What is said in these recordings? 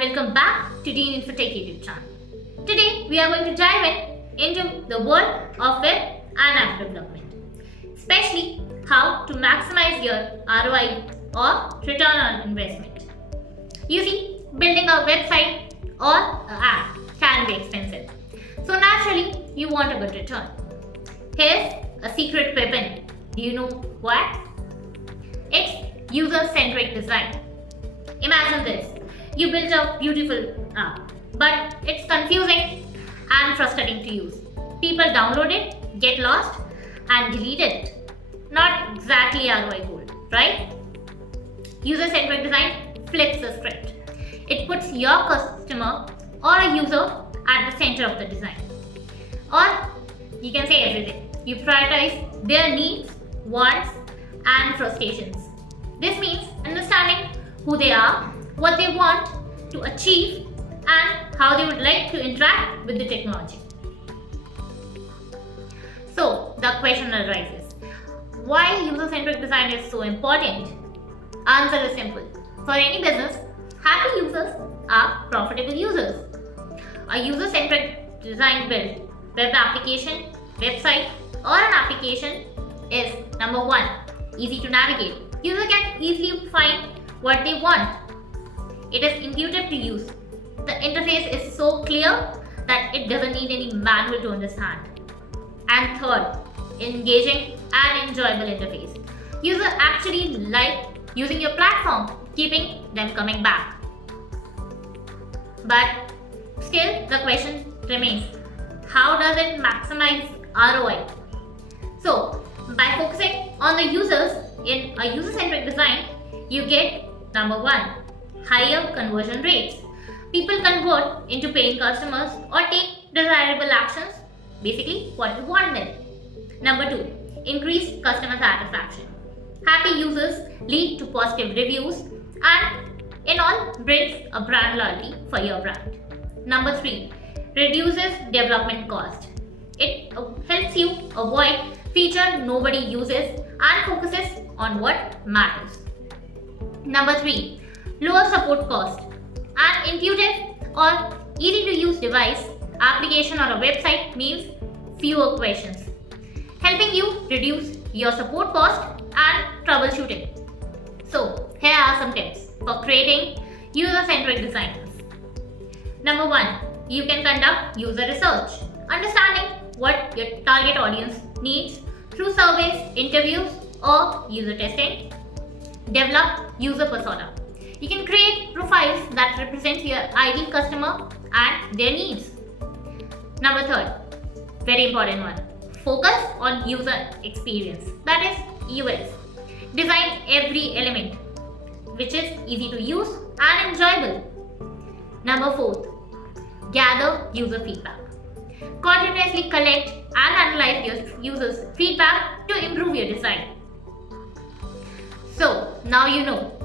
welcome back to Dean Infotech YouTube channel. Today we are going to dive into the world of web and app development, especially how to maximize your ROI or return on investment. You see, building a website or an app can be expensive, so naturally you want a good return. Here's a secret weapon. Do you know what? It's user-centric design. Imagine this. You built a beautiful app, but it's confusing and frustrating to use. People download it, get lost, and delete it. Not exactly ROI goal, right? User-centric design flips the script. It puts your customer or a user at the center of the design. Or you can say everything. You prioritize their needs, wants, and frustrations. This means understanding who they are, what they want to achieve, and how they would like to interact with the technology. So the question arises, why user-centric design is so important? Answer is simple. For any business, happy users are profitable users. A user-centric design build web application, website, or an application is number one, easy to navigate. User can easily find what they want. It is intuitive to use. The interface is so clear that it doesn't need any manual to understand. And third, engaging and enjoyable interface. Users actually like using your platform, keeping them coming back. But still, the question remains, how does it maximize ROI? So, by focusing on the users in a user-centric design, you get number one, higher conversion rates. People convert into paying customers or take desirable actions, basically what you want them. Number two, increased customer satisfaction. Happy users lead to positive reviews and in all brings a brand loyalty for your brand. Number three, reduces development cost. It helps you avoid feature nobody uses and focuses on what matters. Number three, lower support cost. An intuitive or easy to use device, application or a website means fewer questions, helping you reduce your support cost and troubleshooting. So here are some tips for creating user-centric designs. Number one, you can conduct user research, understanding what your target audience needs through surveys, interviews, or user testing. Develop user persona. You can create profiles that represent your ideal customer and their needs. Number third, very important one, focus on user experience, that is UX. Design every element which is easy to use and enjoyable. Number fourth, gather user feedback. Continuously collect and analyze your users' feedback to improve your design. So now you know,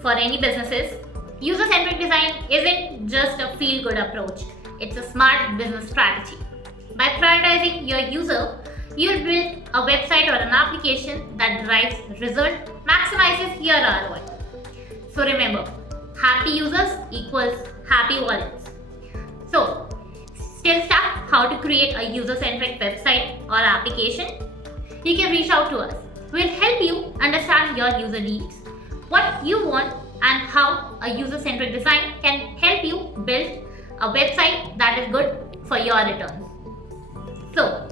for any businesses, user-centric design isn't just a feel-good approach. It's a smart business strategy. By prioritizing your user, you'll build a website or an application that drives result, maximizes your ROI. So remember, happy users equals happy wallets. So, still stuck how to create a user-centric website or application? You can reach out to us. We'll help you understand your user needs, what you want, and how a user-centric design can help you build a website that is good for your returns. So,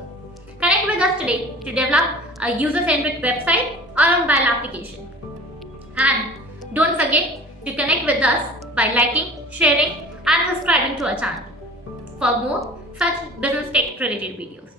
connect with us today to develop a user-centric website or a mobile application. And don't forget to connect with us by liking, sharing, and subscribing to our channel for more such business tech related videos.